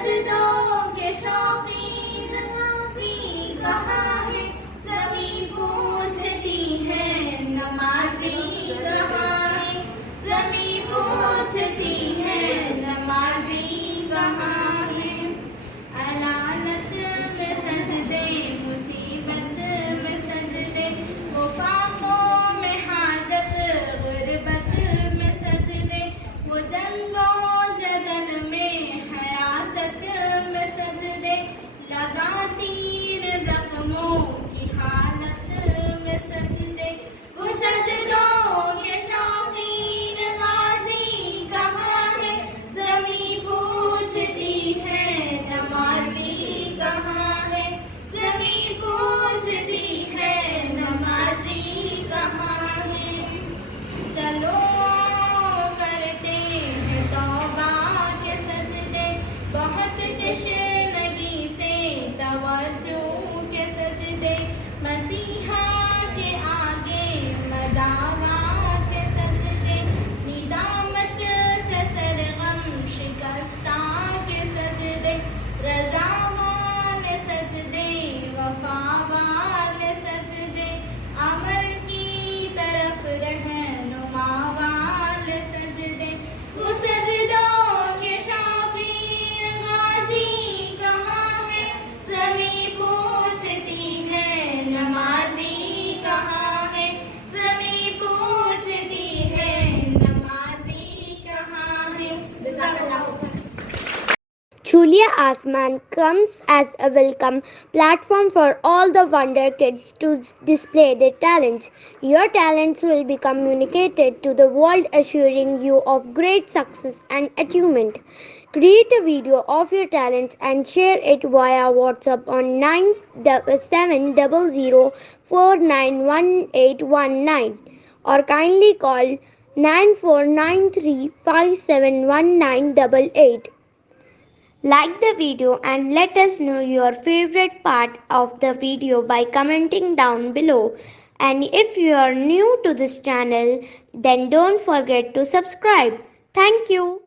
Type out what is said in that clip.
سجدوں کے شوقین نمازی کہاں ہے؟ زمین پوچھتی ہے نمازی کہاں ہے؟ زمین پوچھتی ہے نمازی کہاں ہے؟ علالت میں سجدے، مصیبت میں سجدے، وفاقوں میں حاجت، غربت میں سجدے، وہ جنگ و جدل میں حراست میں سجدے، لگا تیر زخموں کی حالت میں سجدے، وہ سجدوں کے شوقین غازی کہاں ہے؟ زمین پوچھتی ہے نمازی کہاں ہے؟ زمین پوچھتی ہے نمازی کہاں ہے؟ چلو کرتے ہیں توبہ کے سجدے، بہت تشنگی سے توجہ کے سجدے، مسیحا کے آگے مداوا کے سجدے، ندامت سے سرغم شکستہ کے سجدے، رضا والے سجدے، وفا والے سجدے، عمل کی طرف رہنما والے سجدے، وہ سجدوں کے شوقین غازی کہاں ہے؟ زمین پوچھتی ہے نمازی کہاں ہے؟ زمین پوچھتی ہے نمازی کہاں ہے؟ جزاک اللہ خیر۔ chooliyaaasmaan comes as a welcome platform for all the wonder kids to display their talents. Your talents will be communicated to the world, assuring you of great success and achievement. Create a video of your talents and share it via WhatsApp on 9700491819 or kindly call 9493571988. Like the video and let us know your favorite part of the video by commenting down below. And if you are new to this channel, then don't forget to subscribe. Thank you.